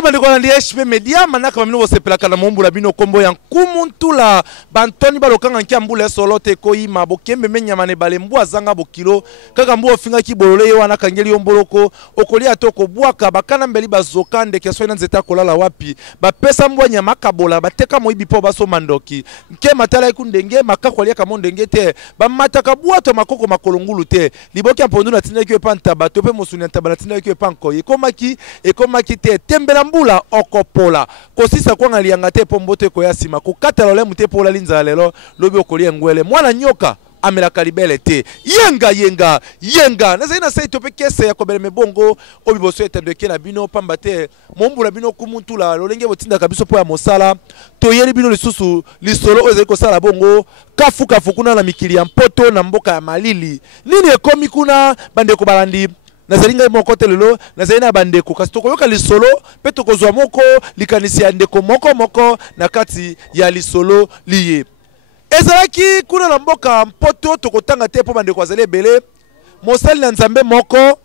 mingi bandeko na DHP Media manaka bamino bosepelaka na mombula bino kombo ya Nkumuntula bantoni balokanga nkia mbula solo te koyima bokembe menyama ne balembu azanga bokilo kaka mbu ofinga kibolole ye wana kangeli yomboloko okolia toko bwaka bakana mbeli bazoka ndeke so ina nzeta kolala wapi bapesa mbwa nyama kabola bateka moyibi po baso mandoki nke matala ikundenge makakolia kama ndenge te bamataka bwato makoko makolongulu te liboki ampondu na tineki epa ntabato pe mosuni ntabala tineki epa nkoyi ekomaki te tembela mbula okopola kosisa kwanga lianga te pombote koya sima kukata lole mute pola linza lelo lobi okolia ngwele mwana nyoka amela kalibele te yenga nazaina sai tope kese ya kobele mebongo obiboso etandeke na bino pamba te mombula bino Nkumuntula lolenge botinda kabiso po ya mosala toyeli bino lisusu lisolo ozali kosala bongo kafu kuna na mikili ya mpoto na mboka ya malili nini ekomi kuna bandeko balandi nazalinga moko te lelo nazalina bandeko kasi tokoyoka lisolo pe tokozwa moko likanisi ya ndeko moko na kati ya lisolo liye ezalaki kuna na mboka mpoto tokotanga te po bandeko azali ebele mosali na nzambe moko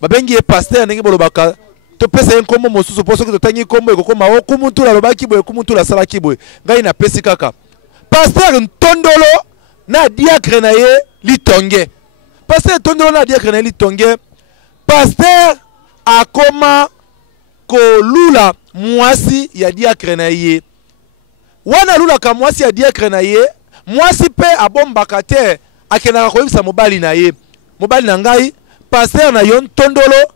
babengi ye pasteur ndenge bolobaka topesa ye nkombo mosusu po soki totangi nkombo ekokoma o Nkumuntula alobaki boye Nkumuntula asalaki boye ngai napesi kaka pasteur Ntondolo na diacre na ye Litonge pasteur Ntondolo na diacre na ye Litonge pasteur akoma kolula mwasi ya diacre na ye wana lula ka mwasi ya diacre na ye mwasi pe abombaka te akenaka koyebisa mobali na ye mobali na ngai pasteur na yo Ntondolo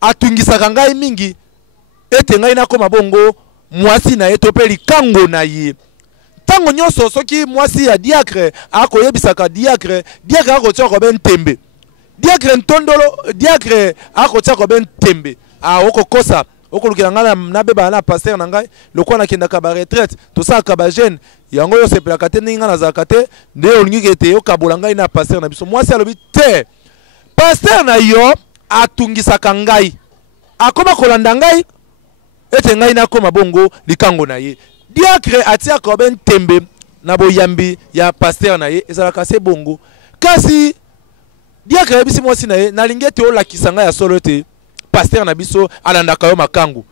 atungisaka ngai mingi ete ngai nakoma bongo mwasi na ye to pe likango na ye tango nyonso soki mwasi ya diacre akoyebisaka diacre akotia kobe ntembe diacre Ntondolo diacre akotia kobe ntembe okokosa okolukila ngala na beba na pasteur na ngai lokwa na kendaka ba retraite to sa ka ba jeune yango yo sepelaka te ninga na zakate nde olingi kete yo kabola ngai na pasteur na biso mwasi alobi te pasteur na yo atungisaka ngai akoma kolanda ngai ete ngai na koma bongo likango na ye diacre atia kobe ntembe na boyambi ya pasteur na ye ezalaka se bongo kasi diacre yebisi mwasi na ye nalingi te olakisa ngai ya solo te pasteur na biso alandaka yo makangu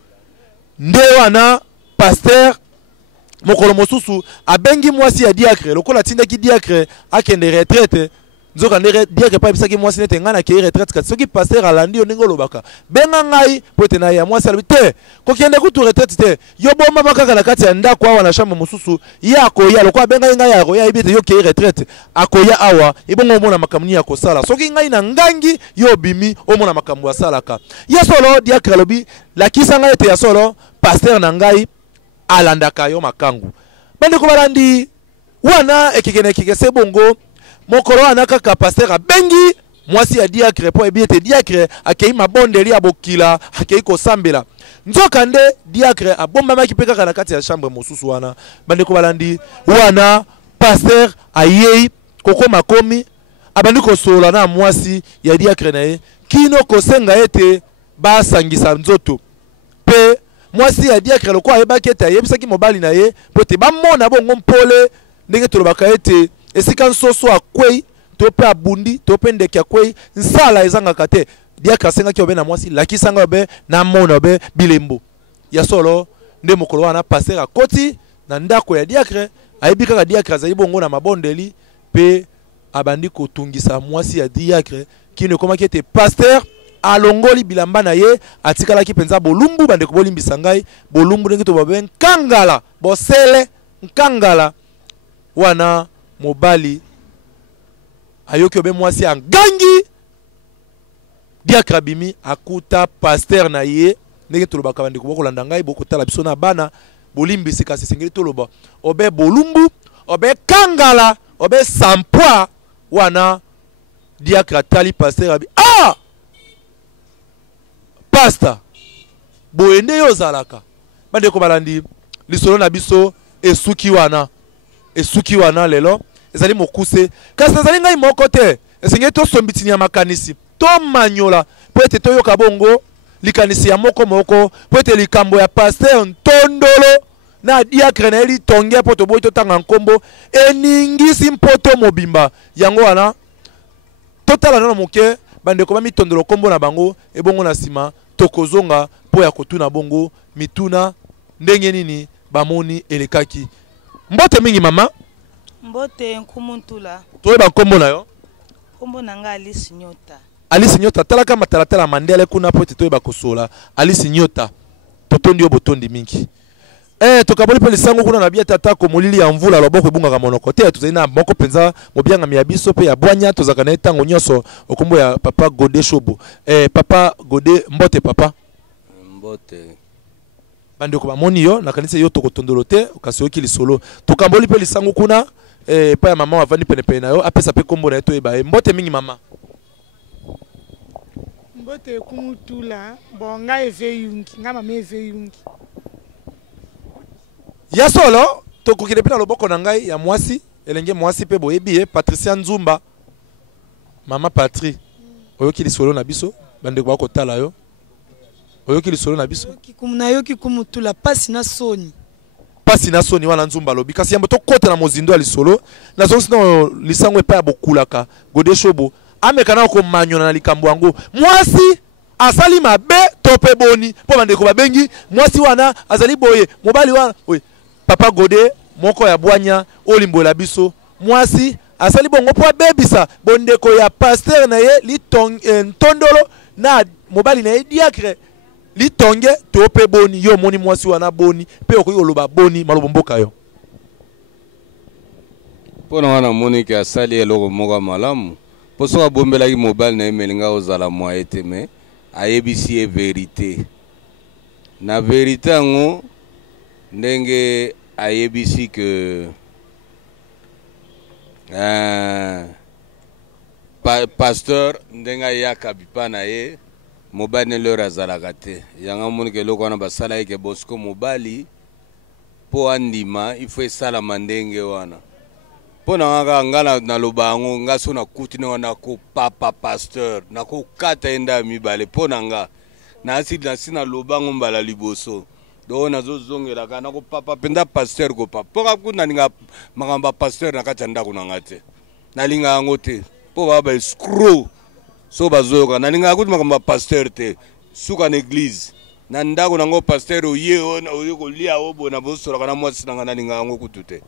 nde wana pasteur mokolo mosusu abengi mwasi ya diacre lokola tindaki diacre akende retraite nzoka nde diacre pa bisaki mwasi nete ngana ke retraite kati soki pasteur alandi yo ndenge olobaka benga ngai po ete na ya mwasi alobi te kokende kutu retraite te yo bomba makaka na kati ya ndako awa na chambre mosusu ye akoya lokola benga ngai akoya yebi ete yo ke retraite akoya awa ebongo omona makambo ya kosala soki ngai na ngangi yo bimi omona makambo asalaka ya solo diacre alobi lakisa ngai ete ya solo pasteur na ngai alandaka yo makangu bandeko balandi wana ekekene se bongo mokolo wana kaka pasteur abengi mwasi ya diacre po ebi ete diacre akei mabondeli ya bokila akei kosambela nzoka nde diacre abombamaki mpe kaka na kati ya chambre mosusu wana bandeko balandi wana pasteur ayei kokoma komi abandi kosola na mwasi ya diacre na ye kino kosenga ete basangisa nzoto pe mwasi ya diacre lokwa ayebaki ete ayebisaki mobali na ye po ete bamona bongo mpole ndenge tolobaka ete esika nsoso akwei to pe abundi to pe ndeke akwei nsala ezangaka te diacre asengaki obe na mwasi lakisanga obe na mona obe bilembo ya solo nde mokolo wana pasteur akoti na ndako ya diacre ayebi kaka diacre azali bongo na mabondeli pe abandi kotungisa mwasi ya diacre kino ekomaki ete pasteur alongoli bilamba na ye atikalaki penza bolumbu bandeko bolimbisa ngai bolumbu ndenge to babe nkangala bosele nkangala wana mobali ayoki obe mwasi angangi diacre abimi akuta pasteur na ye ndenge tolobaka bandeko bokolanda ngai bokotala biso na bana bolimbisi kasi sengeli toloba obe bolumbu obe kangala obe sampoi wana diacre atali pasteur abi pasteur boende yo zalaka bandeko balandi lisolo na biso esuki wana lelo ezali mokuse kasi nazali ngai moko te esengeli tosombitini ya makanisi tomanyola po ete toyoka bongo likanisi ya moko po ete likambo ya pasteur Ntondolo na diacre na ye Litonge po toboyi totanga nkombo eningisi mpoto mobimba yango wana totala nano moke bandeko bamitondolo nkombo na bango ebongo na nsima tokozonga boya kotuna bongo mituna ndenge nini bamoni elekaki. Mbote mingi mama. Mbote nkumuntula. Toyeba nkombo na yo? Nkombo nanga Alice Nyota. Alice Nyota talaka matalatala mandele kuna pote toyeba kosola. Alice Nyota. Totondi yo botondi mingi. Tokaboli pe lisango kuna na bia tata ko molili ya mvula loboko ebunga ka monoko te tozali na moko penza mobianga mi biso pe ya bwanya tozaka na etango nyoso okombo ya papa Godé Shobo. Papa Godé mbote papa. Mbote. Bande ko bamoni yo na kanisa yo tokotondolo te kasi oki lisolo. Tokaboli pe lisango kuna pa ya mama wavandi pene na yo apesa pe kombo na eto eba mbote mingi mama. Mbote kumutula bonga eve yungi nga mama eve yungi. Ya solo tokokile pe na loboko na ngai ya mwasi elenge mwasi pe boyebi Patricia Nzumba mama Patri oyoki lisolo na biso bande ko bakotala yo oyoki lisolo na biso kikumuna yoki kumutula pasi na soni wana Nzumba lobi kasi yambo tokota na mozindo ya lisolo na zonsi na lisango epa ya bokulaka Godé Shobo amekana ko manyo na likambo yango mwasi asali mabe tope boni po bande ko babengi mwasi wana azali boye mobali wana oye papa Godé moko ya bwanya olimbola biso mwasi asali bongo po bebisa bondeko ya pasteur na ye litondolo na mobali na ye diacre litonge tope boni yo moni mwasi wana boni pe okoki oloba boni malobo mboka yo pona wana moni ke asali eloko moko malamu po soka bombelaki mobali na ye melinga ozala mwa ete me ayebisi ye verite na verite yango ndenge ayebisi ke pasteur ndenge ayaka bipa na ye mobali ne lero azalaka te yango moni ke eloko wana basala ye ke bosiko mobali mpo andima ifo esalama ndenge wana mpo na ngaka nga naloba yango nga so nakuti ne wana kopapa pasteur nakokata ye nda ya mibale mpo na nga nasi naloba yango mbala liboso do nazozongelaka nakopapa mpenza pasteur kopapa mpo kakuti nalinga makambo ya pasteur na kati ya ndako na nga te nalinga yango te mpo baba baescro so bazoyoka nalinga kuti makambo ya pasteur te suka na église na ndako nango pasteur oye oye kolia obo na bosolaka na mwasi nanga nalinga yango kutu te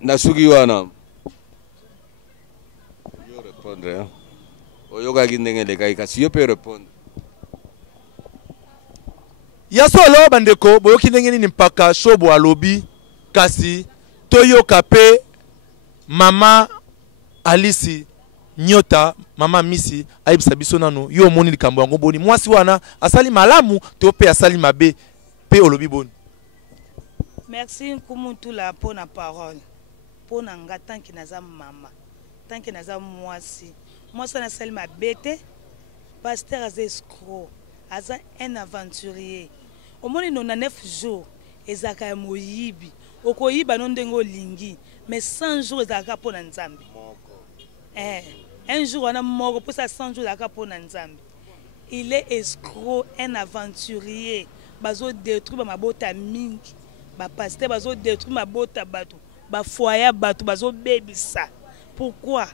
nasuki wana yo répondre oyokaki ndenge elekaki kasi yo mpe répondre ya solo bandeko boyoki ndenge nini mpaka Shobo alobi kasi toyoka pe mama Alice Nyota mama Misi ayibisa biso nanu yo moni likambo yango boni mwasi wana asali malamu to pe asali mabe pe olobi boni. Merci Nkumutula pour la parole pour nanga tant que naza mama tant que naza mwasi mwasi na asali mabe te pasteur aza escroc aza un aventurier omoni 99 jours ezaka ya moyibi okoyiba no ndenge olingi mais 100 jours ezaka pona nzambe un jour wana moko pour ça 100 jours ezaka pona nzambe il est escroc un aventurier bazo détruire mabota mingi ba pasteur bazo détruire mabota bato ba foyer bato bazo bebisa pourquoi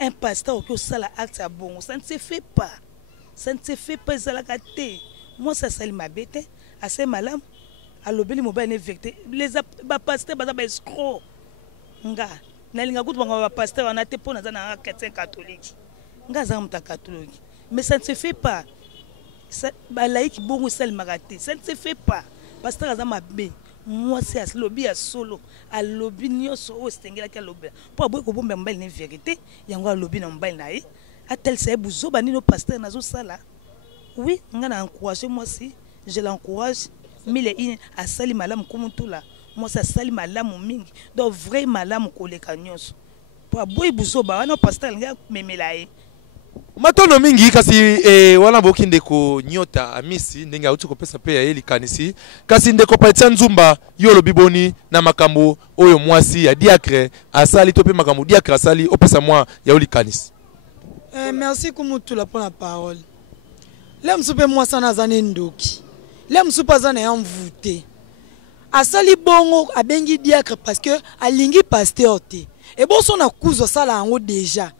un pasteur qui osala acte ya bongo ça ne se fait pas. Ça ne se fait pas ezalaka te moi ça sali mabete assez malam alobeli mobile ne vérité les ba pasteur baza ba escroc nga nalinga kutu ba pasteur wana te pona za na chrétien catholique nga za mta catholique mais ça ne se fait pas ça ba laïque bongo sali magate ça ne se fait pas pasteur aza mabe moi c'est lobby ya solo alobi nyoso o stengela ka lobby po boy ko bomba mobile ne vérité yango alobi na mobile na ye atel c'est buzo bani no pasteur nazo sala oui nga na encourager moi si je l'encourage mille in a sali malamu kumutula moi ça sali malamu mingi donc vrai malamu koleka nyoso po boy buzo ba wana pasteur nga memela ye matono mingi kasi wana boki ndeko Nyota amisi ndenge auti kopesa pe ya eli kanisi kasi ndeko Patricia Nzumba yo lobi boni na makambo oyo mwasi ya diacre asali to pe makambo diacre asali opesa mwa ya oli kanisi. Merci Kumutula pour la parole. L'homme soupe moi sana zane ndoki. L'homme soupe zane envoûté. Asali bongo abengi diacre parce que alingi pasteur te. Et bon son akuzo sala ngo déjà.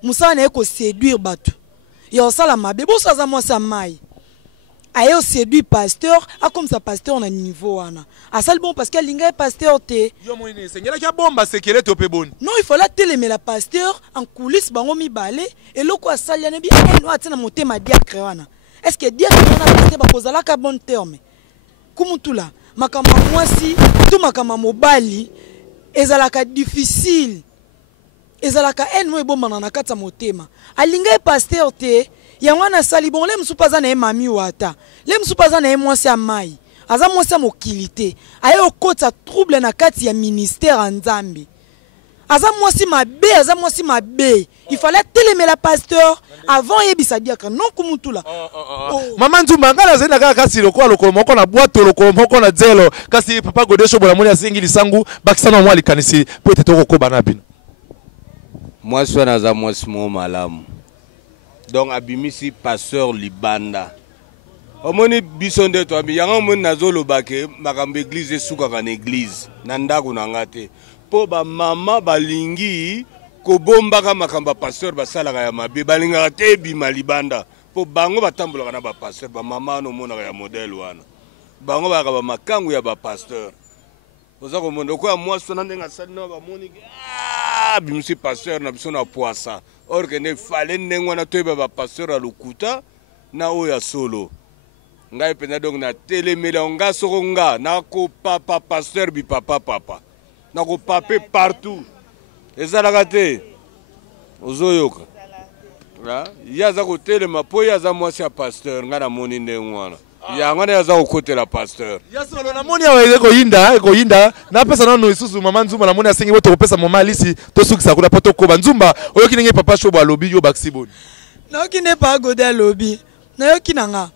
Musana eko séduire batu. Ya sala mabe bo sa moi sa mai. ayo séduit pasteur a comme ça pasteur na niveau wana asali bon parce que linga pasteur te yo moine sengela kia bomba sekele to pe boni non il faut la télémer la pasteur en coulisses bango mibale et loko asali ya nebi eno atina motema diacre wana est-ce que diacre wana pasteur ba kozala ka bon terme kumutula makama mwasi to makama mobali ezalaka difficile ezalaka eno ebomana na kata motema alinga pasteur te yangwana sali bon le msupaza na mami wata le msupaza na mwasi ya mai aza mwasi ya mokilité ayo kota trouble na kati ya ministère nzambe aza mwasi mabe il fallait télémer la pasteur avant yebisa diacre non kumutula mama nzumba ngala zenda kaka kasi lokwa lokolo moko na boîte lokolo moko na zelo kasi papa godesho bola moni asingi lisangu bakisana mwa likanisi po ete toko bana bino mwasi wana aza mwasi mo malamu donc abimisi pasteur libanda omoni biso nde to abi yanga omoni nazolobake makambo église esukaka na église na ndako na nga te mpo bamama balingi kobombaka makambo ya pasteur basalaka ya mabe balingaka te ebima libanda mpo bango batambolaka na bapasteur bamama wana omonaka ya modele wana bango bayaka bamakangu ya bapasteur oza komona okoya mwasi wana ndenge asali na bamoni bimisi pasteur na biso na poisa or ke nde fale ndenge wana toyeba bapasteur ya lokuta na oyo ya solo ngai mpenza donc na telemela nga soko nga nakopapa pasteur bipapa nakopape partout ezalaka te ozoyoka ye aza kotelema mpo ye aza mwasi ya pasteur ngai namoni ndenge wana yango nde aza kokotela pasteur yasolo namoni awa ekoyinda napesa nano isusu mama nzumba namoni asengi bo tokopesa mama alisi tosukisa kuna mpo tokoba nzumba oyoki ndenge papa shobo alobi yo bakisi boni nayoki nde pa gode alobi nayoki nanga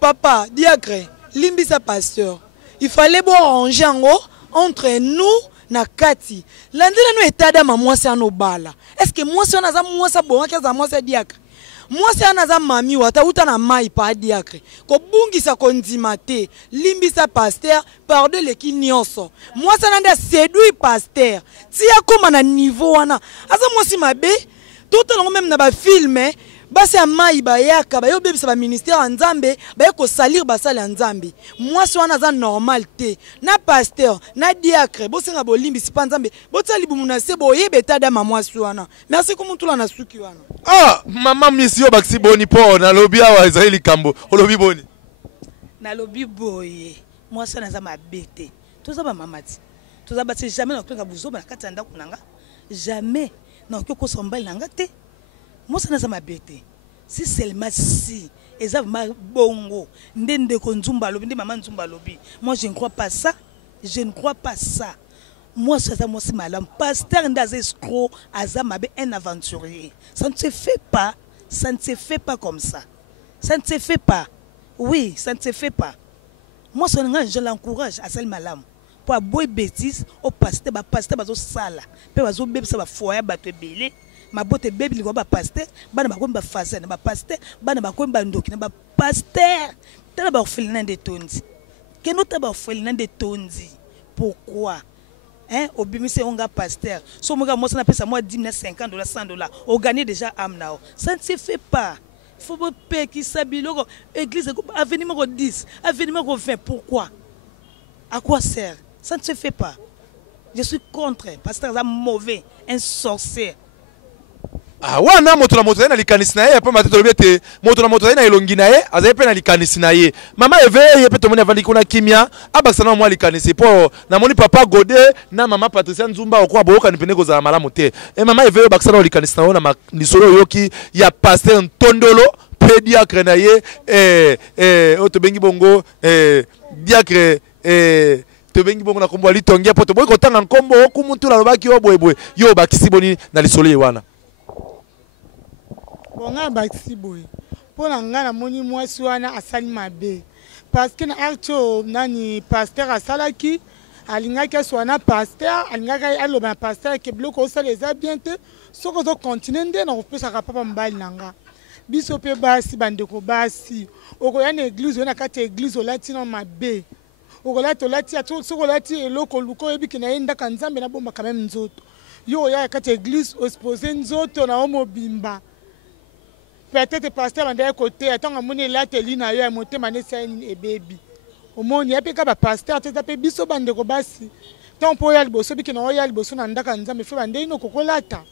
papa diacre limbisa pasteur il fallait bon arranger yango entre nous na kati landela no etada ma mwasi anobala est-ce que mwasi wana za mwasi bonga kaza mwasi diacre mwasi wana za mami wata uta na mai pa diacre ko bungisa konzima te limbisa pasteur pardon leki nyonso mwasi wana séduit pasteur ti akoma na niveau wana aza mwasi mabe tout le même na ba film basi ya mai bayaka bayo bebisa ba ministère nzambe bayeko salir basali nzambe mwasi wana za normal te na pasteur na diacre bosenga bolimbi sipa nzambe botali bumuna se boyebe tada mwasi wana merci kumutula na suki wana mama misio bakisi boni po na lobi awa Israeli kambo olobi boni na lobi boye mwasi wana za mabete toza ba mamati toza bati jamais na koka buzoba na kati ndako nanga jamais na koka kosombali nanga te moi ça n'a pas bête si seulement si et ça va bongo ndende ko nzumba lobi maman nzumba lobi moi je ne crois pas ça moi ça moi c'est malin pasteur ndaz escroc azama un aventurier ça ne se fait pas comme ça ne se fait pas oui ça ne se fait pas moi ça je l'encourage à celle malam pour aboy bêtise au pasteur bazo sala pe bazo bebisa ba foyer bato belé ma bote bébé li ba pasteur bana bakomba fazer na ba pasteur bana bakomba ndoki na ba pasteur tala ba orphelinat de tondi que nous ta ba orphelinat de tondi pourquoi obimise onga pasteur so moga moi ça na pesa moi 10 $50 $100 on gagne déjà âme nao ça ne se fait pas il faut pas payer qui sabiloko église avenir 10 avenir 20 pourquoi à quoi sert ça ne se fait pas je suis contre pasteur ça mauvais un sorcier wana moto na moto na likanisi na ye pe mateto lobete moto na moto na elongi na ye azaye pe na likanisi na ye mama eve ye pe tomoni avandi kuna kimia abakisana mwa likanisi po na moni papa gode na mama Patricia Nzumba okwa boyoka nipene kozala malamu te mama eve yo bakisana likanisi na yo na lisolo yoki ya pasteur Ntondolo pe diacre na ye otobengi bongo diacre tobengi bongo na kombo litongia poto boy kotanga nkombo okumuntu la lobaki yo boyeboy yo bakisi boni na lisolo ye wana bonga bakisi boye pona ngana moni mwasi wana asali mabe parce que na archo nani pasteur asalaki alingaki aswana pasteur alingaki aloba pasteur ke bloko osala eza bien te soko to continuer nde na kopesa ka papa mbali nanga biso pe basi bandeko basi okoya na église na kati église olati na mabe okolati olati soko olati eloko luko ebiki na yenda kanzambe na bomba quand même nzoto yo ya kati église ospose nzoto na omobimba peut-être pasteur bandaya côté atanga moni la telina yo monter mané saine et baby omoni ya pe ka ba pasteur tata pe biso bande ko basi tant po ya liboso biki na ya liboso na ndaka nzambe fe bande ino kokolata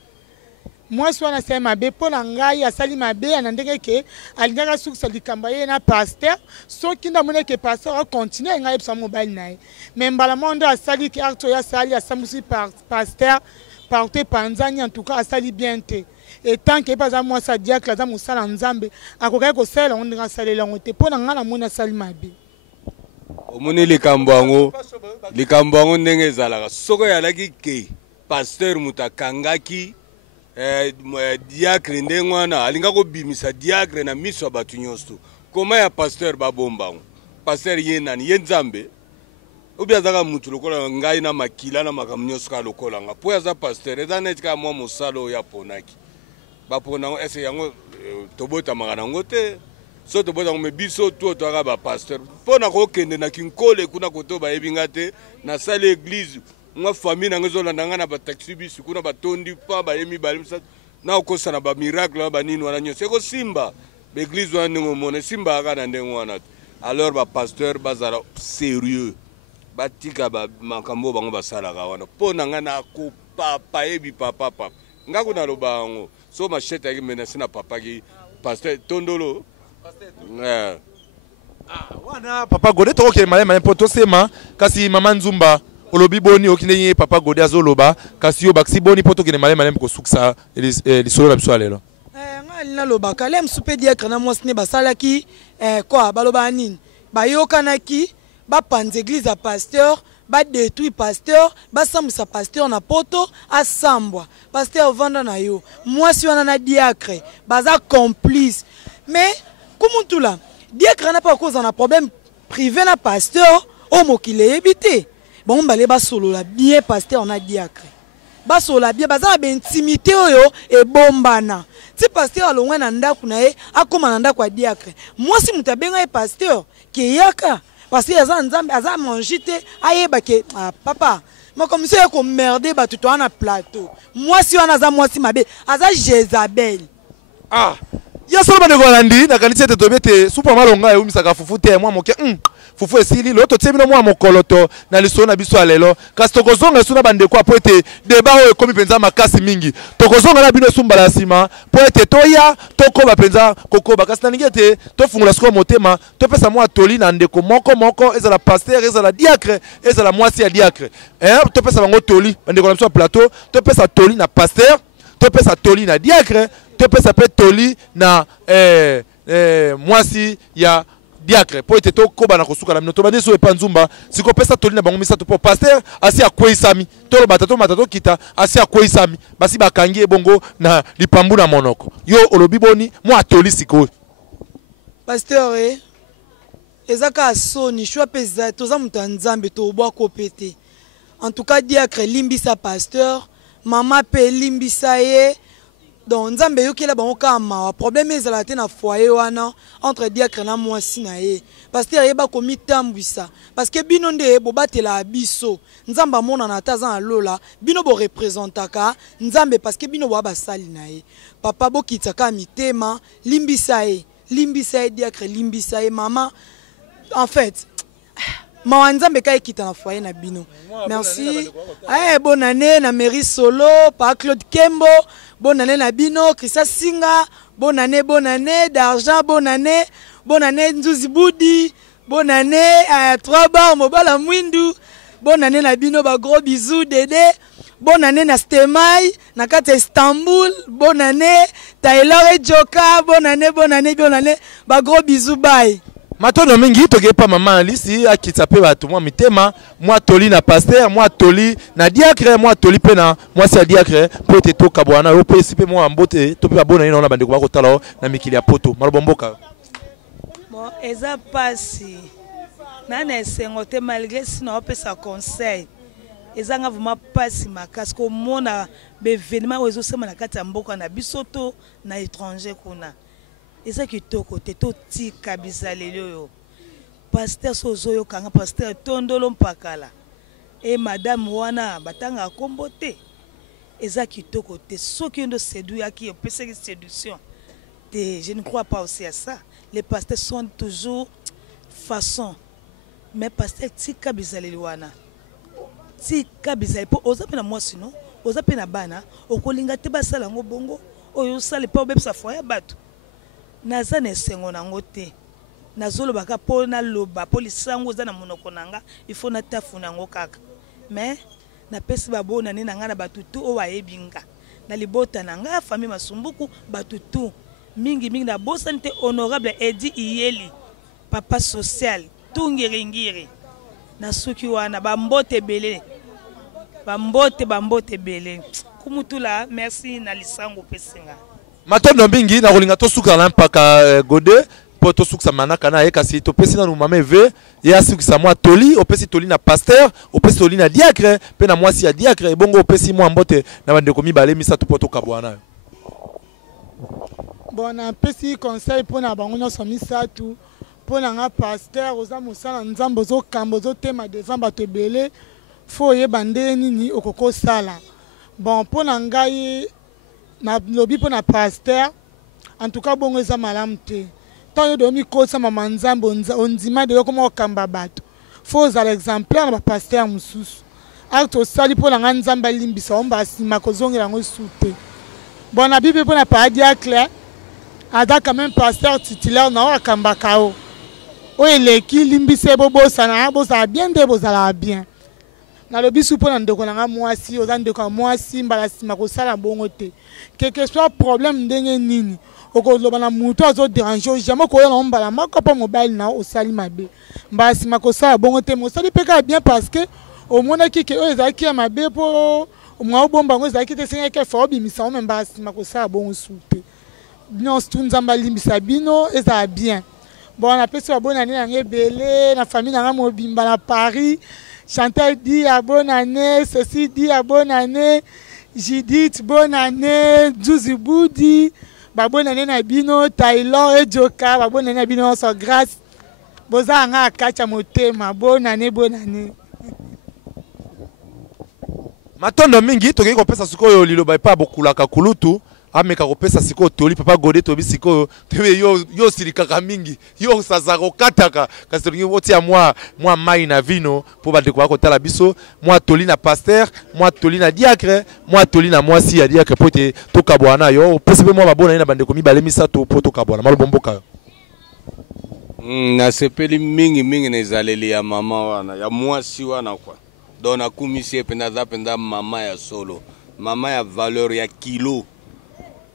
moi swana c'est mabe po na ngai asali mabe na ndenge ke alingaka sukisa likamba ye na pasteur soki ndamona ke pasteur a continuer ngai psa mobile nae mais mbala mondo asali ke acto ya sali asambusi pasteur parté panzani en tout cas asali bien te et tant que pas moi ça diacre za musala nzambe akokai ko sala on nga salela ngote po na ngana mona sali mabe omoni likambo yango ndenge ezalaka soko yalaki ke pasteur mutakangaki diacre ndenge wana alinga kobimisa diacre na miso ya bato nyonso koma ya pasteur babombango pasteur ye nani ye nzambe obi azaka mutu lokola ngai na makila na makambo nyonso ka lokola nga po aza pasteur eza neti kaka mwa mosala oyo aponaki bapona ngo ese yango tobotamaka nango te so tobotango me biso to toaka bapasteur mpo na kokende na kinkole kuna koto bayebi nga te nasali église nga famille nango ezolanda nga na bataxi biso kuna batondi pa bayemi bale misatu na okosana bamiracle na banini wana nyonso ekosimba baeglise wana ndenge omona esimbaka kaka na ndenge wana te alors bapasteur bazala sérieux batika makambo bango basalaka wana mpo na nga nakopapa yebi papa nga kuna loba yango so machete yaki menasi na papa ki pasteur tondolo wana papa Godé tokokele malema mpo tosema kasi mama Nzumba olobi boni okinde papa Godé azoloba kasi yo bakisi boni poto kene malema kosukisa lisolo na biso alelo ngali nalobaka le msupe diacre na mwasi ne basalaki kwa baloba nini bayokanaki bapanza église ya pasteur badétruit pasteur basambwisa pasteur na poto asambwa pasteur vanda na yo mwasi wana na diacre baza complice mais kumutula diacre na pa koza na problème privé na pasteur o mokili yebi te bon bale basolola bien pasteur na diacre basolola bien baza na intimité oyo ebombana ti pasteur alongwa na ndako na ye akoma na ndako ya diacre mwasi mutu abenga ye pasteur ke yaka parce que aza nzambe aza mangi te ayeba ke papa makomisi oyo komerde bato to wana plateau mwasi wana aza mwasi mabe aza Jezabel ya solo bandeko balandi nakanisi ete toyebi ete supa malonga eumisaka fufu te mwa moke fufu esili lo totie bino mwa mokolo to na lisolo na biso ya lelo kasi tokozonga esu na bandeko apo ete deba oyo ekomi mpenza makasi mingi tokozonga na bino esu mbala ya nsima mpo ete toya tokoba mpenza kokoba kasi nalingi ete tofungula sikoyo motema topesa mwa toli na ndeko moko ezala pasteur ezala diacre ezala mwasi ya diacre topesa bango toli bandeko na biso ya plateau topesa toli na pasteur topesa toli na diacre topesa pe toli na mwasi ya diacre po ete tokoba na kosuka na bino tobandi so epa Nzumba sikopesa toli na bango misato po pasteur asi akweisami tolobata tomata tokita asi akweisami basi bakangi ebongo na lipambu na monoko yo olobi boni mwa toli sikoyo pasteur ezaka soni shwa peza toza mutu ya Nzambe tobwa kopete en tout cas diacre limbisa pasteur mama pe limbisa ye donc Nzambe yokela bango kaka mawa problème ezala te na foyer wana entre diacre na mwasi na ye pasteur yeba komitambwisa parce que bino nde bobatela biso Nzambe amona na ta za na lola bino bo représentaka Nzambe parce que bino boa basali na ye papa bokitaka mitema limbisa ye diacre limbisa ye mama en fait mawa Nzambe ka ekita na foyer na bino merci bonne année na Mary Solo pa Claude Kembo bonne année na bino Christa Singa bonne année d'argent bonne année Nzuzi Boudi bonne année à 3 bar Mobala Mwindu bonne année na bino ba gros bisous Dédé bonne année na Stemai na kati Istanbul bonne année Taylor et Joka bonne année ba gros bisous bye matono mingi tokepa mama Alice akitsa pe bato mwa mitema mwa toli na pasteur mwa toli na diacre mwa toli pe na mwasi ya diacre po ete tokabwana yo pe sipe mwa mbote to pe babona ina na bandeko bakotala na mikili ya poto malobomboka bon eza pasi nana esengo te malgré sino opesa conseil eza nga vraiment pasi makasi komona bevenema oyo ezosema na kati ya mboka na biso to na étranger kuna eza kitoko te totika bizaleli oyo pasteur sozoyo kanga pasteur tondolo mpakala madame wana batanga akombo te eza kitoko te soki ndo séduire ki opesaki séduction Je ne crois pas aussi à ça. Les pasteurs sont toujours façon. Mais pasteur tika bizaleli wana. Tika bizaleli po oza pe na moi sinon, oza pe na bana, okolinga te basala ngo bongo, oyo sala pa obebisa foya bato. Naza na esengo nango te. Nazolobaka po na loba po lisango za na monoko nanga, il faut na tafuna ngo kaka. Mais na pesi babona ne nanga na batutu o wayebinga. Na libota nanga famille Masumbuku batutu. Mingi na bosante honorable Edi Iyeli. Papa social, tungiringiri. Na suki wana bambote bele. Bambote bele. Kumutula merci na lisango pesinga. Matondo mingi na kolinga to suka na mpaka gode po to suka manaka na kasi to pesi na mama ve ya suka sa moi toli opesi toli na pasteur opesi toli na diacre pe na mwasi ya diacre ebongo opesi mo mbote na bandeko mibale misa to poto kabwana. Bon na pesi conseil pour na bango nyonso misatu pour na pasteur oza musala nzambo zo kambo zo tema devant bato ebele fo yeba nde nini okoko sala. Bon pour na ngai na lobi pour na pasteur en tout cas bongo eza malamu te. Tant yo domi kosa mama nzambo ondima de yo komo okamba bato. Fo za l'exemplaire na pasteur mususu. Acte sali pour na nzamba limbisa omba sima kozongela ngo sute. Bon na bible pour na paradia clair. Ada quand même pasteur titulaire na okamba kao. O eleki limbise bobosa na bosa bien de bozala bien. Na lobi supo na ndeko na mwasi oza ndeko mwasi mbala sima kosala bongo te. Quel que soit problème ndenge nini okoloba na mutu azo déranger jamais ko na mbala mako pa mobile na osali mabe. Mbala sima kosala bongo te mosali peka bien parce que au mona ki ke o ezaki ya mabe po mwa obomba ngo ezaki te senga ke fa obimisa o mbala sima kosala bongo sute. Bino stunzamba limbisa bino eza bien. Bon on appelle ça bonne année na ngebele na famille na mobimba na Paris. Chantal dit à bonne année, ceci dit à bonne année, Judith bonne année, Djouzibou dit bonne année na bino, Taylor et Joka, bonne année na bino so grâce. Boza nga kacha motema, bonne année, bonne année. Matondo mingi toki kopesa sikoyo liloba pa bokulaka kulutu. Ameka kopesa siko toli papa gode tobi siko tebe yo silikaka mingi yo sazako kataka kasi tolingi oti ya mwa mai na vino po badeko bako tala biso mwa toli na pasteur mwa toli na diacre mwa toli na mwasi ya diacre po te tokabwana yo pesi pe mwa babona na bandeko mibale misato po tokabwana malobomboka na sepeli mingi na ezaleli ya mama wana ya mwasi wana kwa donc nakumisi ependa za penda mama ya solo mama ya valeur ya kilo.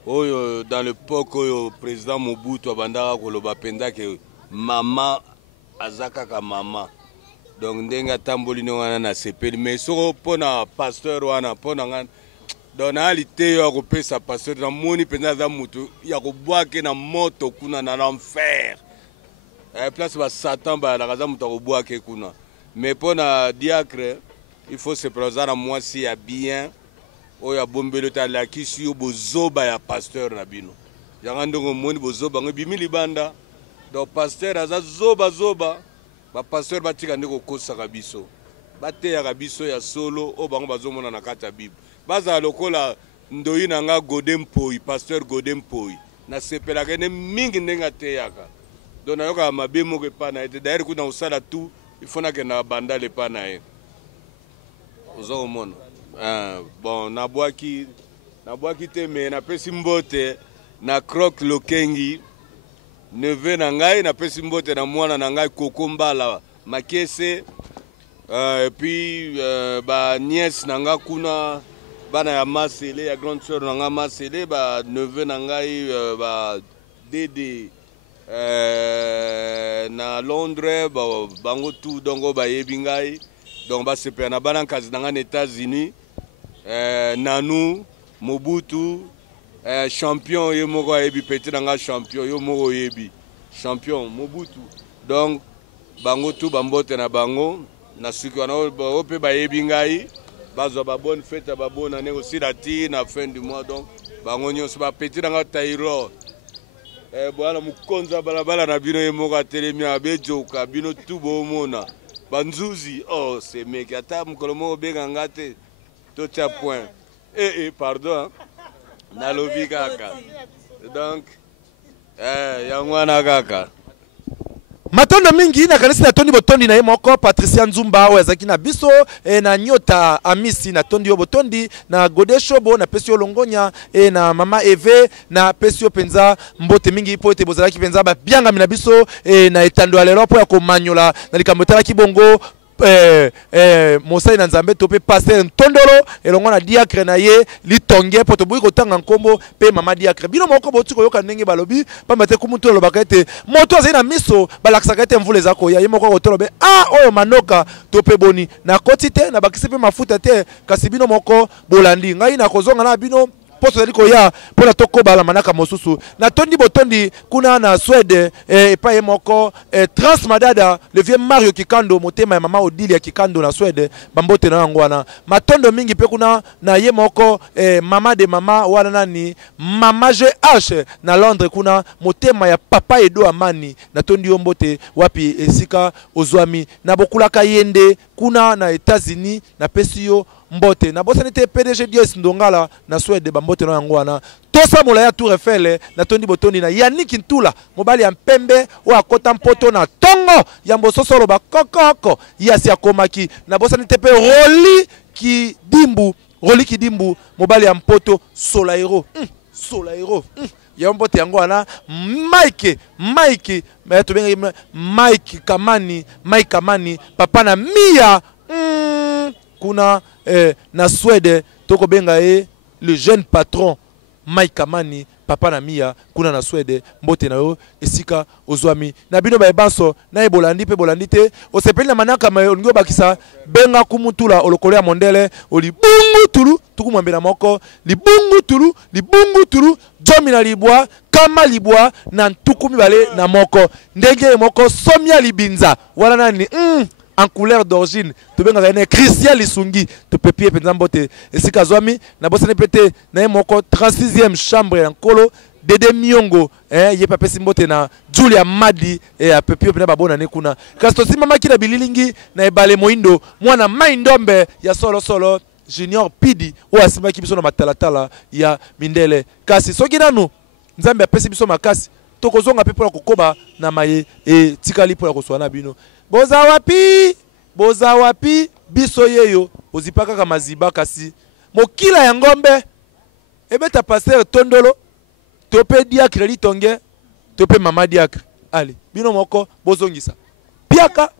Oyo dans l'époque oyo président Mobutu abandaka koloba penda ke mama azaka ka mama donc ndenga tamboli no wana na sepeli mais soko pona pasteur wana pona ngana donc na alite yo kopesa pasteur na moni penda za mutu ya kobwake na moto kuna na l'enfer place ba satan ba la kaza mutu kobwake kuna mais pona diacre il faut se présenter moi si ya bien. Oya bombelo ta la kisi yo bozoba ya pasteur na bino yanga ndongo moni bozoba ngo bimili banda do pasteur aza zoba ba pasteur batika ndeko kosaka biso bateya ka biso ya solo o bango bazomona na kata bible baza lokola ndoyi nanga Godempoi pasteur Godempoi na sepela kene mingi ndenga teyaka do na yoka mabe moko pana ete d'ailleurs kuna usala tout il faut na ke na banda le pana e ozo mona. Bon nabwaki te me na pesi mbote na Croc Lokengi neve na ngai na pesi mbote na mwana na ngai Kokombala Makese et puis ba nièce na nga kuna bana ya Masele ya grande sœur na nga Masele ba neve na ngai ba Dede na Londres bango tout dongo ba yebi ngai donc ba sepe na bana kazi na nga na États-Unis. Nanou, Mobutu, champion, yo moko yebi petit nanga champion, yo moko yebi champion, Mobutu. Donc, bango tout bambote na bango, na suki wana ope ba yebi ngai, bazo ba bonne fête, ba bonne année aussi la ti na fin du mois donc, bango nyonso ba petit nanga Taylor. Bwana mukonza balabala na bino yo moko atelemi abejoka bino tout bomona. Banzuzi, oh c'est mec, ata mukolo moko benga ngate. Tout à point. Pardon. Nalobi kaka. Donc, Yangwana kaka. Matondo mingi na kanisi na tondi botondi na ye moko Patricia Nzumba o yazaki na biso na Nyota Amisi na tondi yo botondi na Gode Shobo na Pesio Longonya na Mama Eve na Pesio penza mbote mingi po ete bozalaki penza ba bianga mina biso na etando alelo po ya komanyola na likambo tala kibongo Mosai na Nzambe tope passer Ntondolo elongo na diacre na ye litonge poto buyi kotanga nkombo pe mama diacre bino moko botu koyoka ndenge balobi pamba te kumuntu lobaka ete moto azali na miso balakisaka ete mvula eza koya ye moko kotolobe oyo manoka tope boni na koti te na bakisi pe mafuta te kasi bino moko bolandi ngai na kozonga na bino poso zali koya pona tokobala manaka mosusu na tondi botondi kuna na Swede epa ye moko Transmadada le vieux Mario Kikando motema ya mama Odile ya Kikando na Swede bambote na yango wana matondo mingi pe kuna na ye moko mama de mama wana nani mama GH na Londres kuna motema ya papa Edo Amani na tondi yombote wapi esika ozwami na bokulaka yende kuna na États-Unis na pesio mbote na bosa nete PDG Dios Ndongala na Swede bambote na yango wana tosa mola ya Tour Eiffel na tondi botondi na Yannick Ntula mobali ya mpembe o akota mpoto na tongo ya mbososolo ba kokoko yasi akomaki na bosa nete pe Roli Kidimbu mobali ya mpoto Solairo Solairo ya mbote yango wana Mike tobenga Mike Kamani papa na Mia kuna na Swede toko benga le jeune patron Mike Kamani papa na Mia kuna na Swede mbote na yo esika ozwami na bino ba ebanso na ebolandi pe bolandi te osepeli na manaka olingo bakisa benga kumutula olokolo ya mondele olibungu tulu tukumwambe na moko libungu tulu jomi na libwa kama libwa na ntukumi bale na moko ndenge moko somia libinza wala nani en couleur d'origine to benga ene Christian Lisungi to pepie penza mbote esika zwami na bosane pete na moko 36e chambre ya nkolo Dede Miongo ye papesi mbote na Julia Madi a pepie pena babona ne kuna kasto simama kila bililingi na ebale moindo mwana maindombe ya solo Junior Pidi o asimaki biso na matalatala ya mindele kasi soki nanu Nzambe apesi biso makasi tokozonga pe pola kokoba na maye tikali pola koswana bino boza wapi biso yeyo ozipaka kama maziba kasi mokila ya ngombe ebeta pasteur Tondolo tope diacre litonge tope mama diacre ali bino moko bozongisa piaka